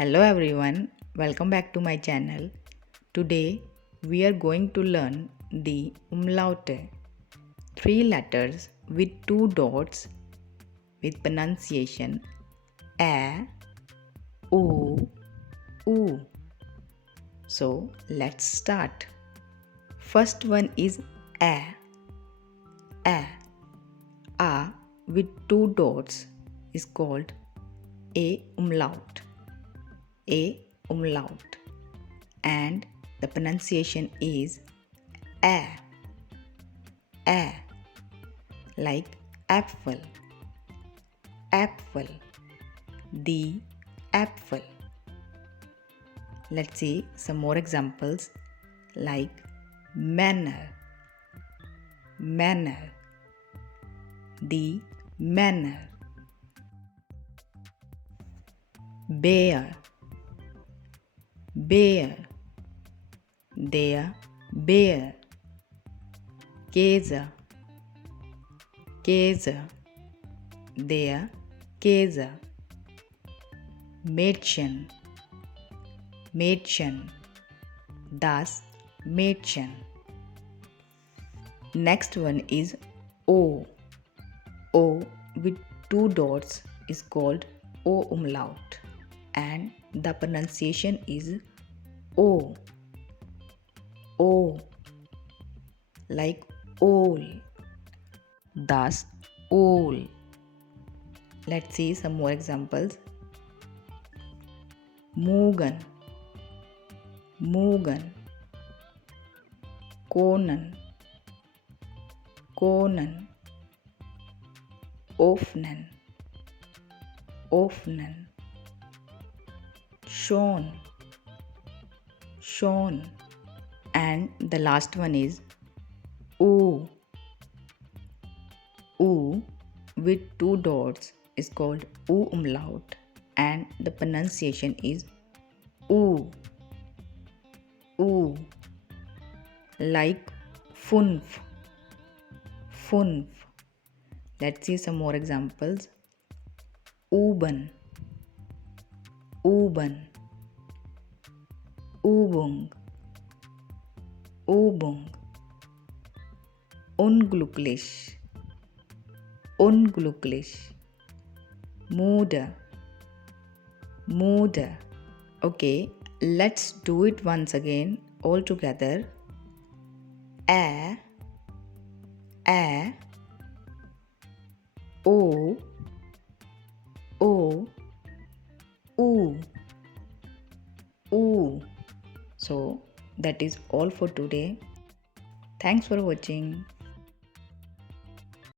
Hello everyone, welcome back to my channel. Today we are going to learn the umlaut, 3 letters with 2 dots with pronunciation a, o, u. So let's start. First one is a. A with 2 dots is called a umlaut. A umlaut, and the pronunciation is a, like apple, the apple. Let's see some more examples like manner, the manner. Bear, their bear. Gazer, their gazer. Mädchen, das Mädchen. Next one is O. O with 2 dots is called O umlaut, and the pronunciation is O, like owl, thus owl. Let's see some more examples. Mugen, Konen, Öffnen, schon, and the last one is U. U with 2 dots is called U umlaut, and the pronunciation is U, like fünf. Let's see some more examples. Üben, Übung, unglücklich, Mude. Okay, let's do it once again all together. A, O, U. So that is all for today. Thanks for watching.